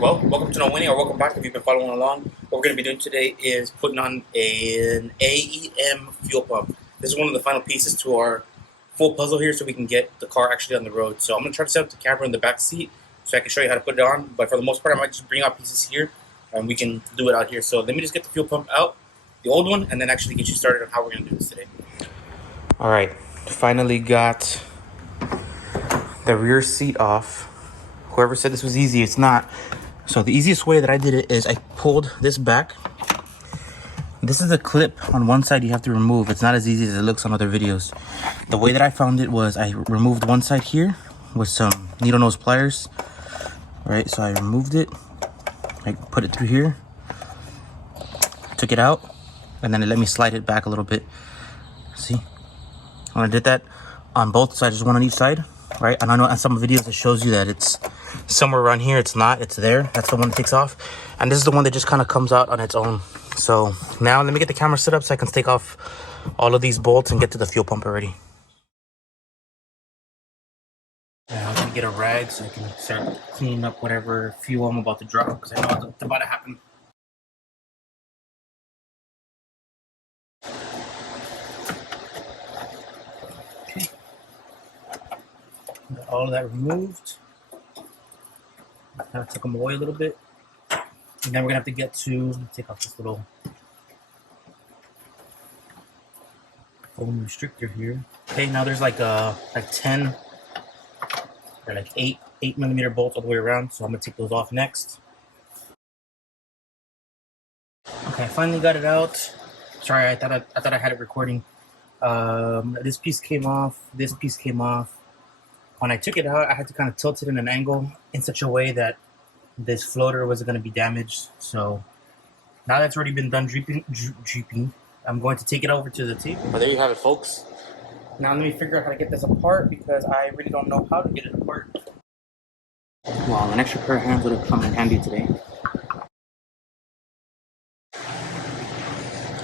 Well, welcome to No Winning, or welcome back if you've been following along. What we're going to be doing today is putting on an AEM fuel pump. This is one of the final pieces to our full puzzle here so we can get the car actually on the road. So I'm going to try to set up the camera in the back seat so I can show you how to put it on. But for the most part, I might just bring out pieces here and we can do it out here. So let me just get the fuel pump out, the old one, and then actually get you started on how we're going to do this today. All right, finally got the rear seat off. Whoever said this was easy, it's not. So the easiest way that I did it is I pulled this back. This is a clip on one side you have to remove. It's not as easy as it looks on other videos. The way that I found it was I removed one side here with some needle nose pliers. Right, so I removed it. I put it through here. Took it out. And then it let me slide it back a little bit. See? When I did that on both sides, just one on each side. Right, and I know on some videos it shows you that it's somewhere around here. It's not, it's there. That's the one that takes off, and this is the one that just kind of comes out on its own. So now let me get the camera set up so I can take off all of these bolts and get to the fuel pump already. Yeah, I'm gonna get a rag so I can start cleaning up whatever fuel I'm about to drop, because I know it's about to happen. Okay, got all of that removed. Kind of took them away a little bit, and then we're gonna have to get to take off this little foam restrictor here. Okay, now there's like 10 or like 8mm bolts all the way around, so I'm gonna take those off next. Okay, I finally got it out. Sorry, I thought I had it recording. This piece came off. This piece came off. When I took it out, I had to kind of tilt it in an angle in such a way that this floater wasn't going to be damaged. So now that's already been done drooping, I'm going to take it over to the table. But there you have it, folks. Now let me figure out how to get this apart, because I really don't know how to get it apart. Wow, an extra pair of hands would have come in handy today.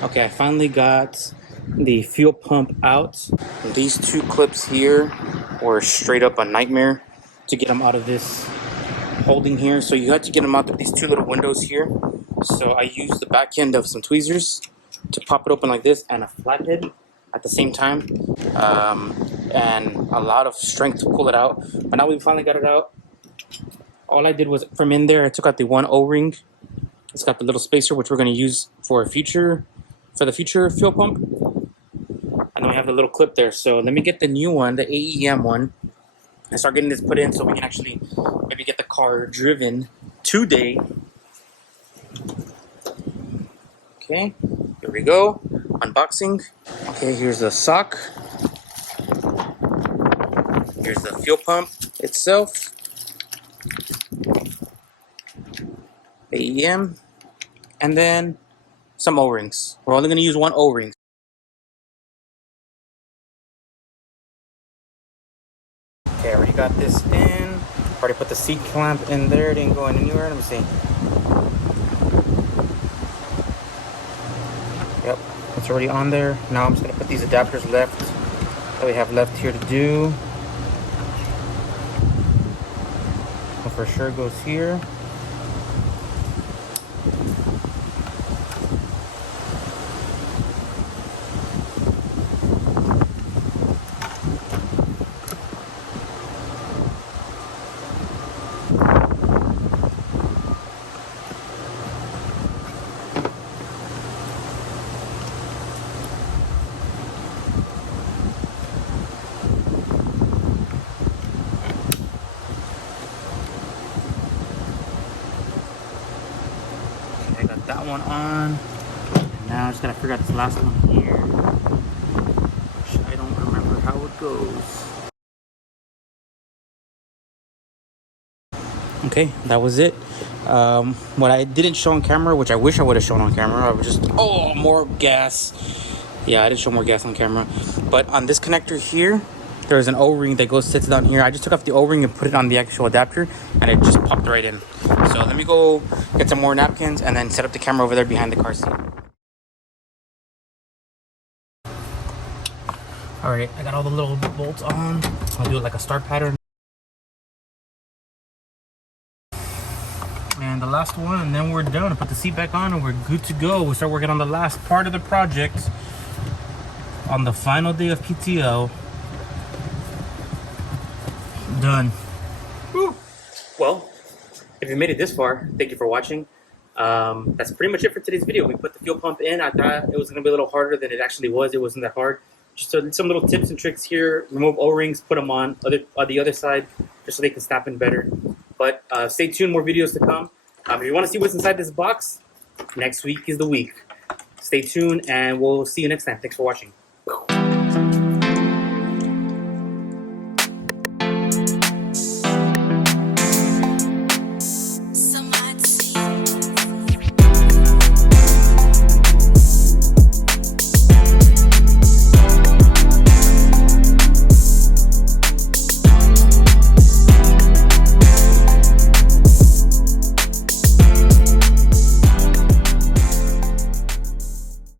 Okay, I finally got the fuel pump out. These two clips here were straight up a nightmare to get them out of this holding here. So you had to get them out of these two little windows here. So I used the back end of some tweezers to pop it open like this, and a flathead at the same time, and a lot of strength to pull it out. But now we finally got it out. All I did was from in there, I took out the one O-ring. It's got the little spacer, which we're going to use for the future fuel pump. And then we have the little clip there. So let me get the new one, the AEM one, and start getting this put in so we can actually maybe get the car driven today. Okay, here we go. Unboxing. Okay, here's the sock. Here's the fuel pump itself. AEM. And then some O-rings. We're only going to use one O-ring. Okay, I already got this in. Already put the seat clamp in there. It didn't go in anywhere. Let me see. Yep, it's already on there. Now I'm just going to put these adapters left that we have left here to do. So for sure goes here. I got that one on. And now I just gotta figure out this last one here, which I don't remember how it goes. Okay, that was it. What I didn't show on camera, which I wish I would have shown on camera, I was just, oh, more gas. Yeah, I didn't show more gas on camera. But on this connector here, there's an O-ring that sits down here. I just took off the O-ring and put it on the actual adapter, and it just popped right in. So let me go get some more napkins and then set up the camera over there behind the car seat. All right, I got all the little bolts on. I'll do it like a star pattern. And and the last one, and then we're done. Put the seat back on and we're good to go. We'll start working on the last part of the project on the final day of PTO. Done. Woo. Well, if you made it this far, thank you for watching. That's pretty much it for today's video. We put the fuel pump in. I thought it was going to be a little harder than it actually was. It wasn't that hard. Just some little tips and tricks here. Remove O-rings, put them on the other side, just so they can snap in better. But stay tuned, more videos to come. If you want to see what's inside this box, next week is the week. Stay tuned, and we'll see you next time. Thanks for watching.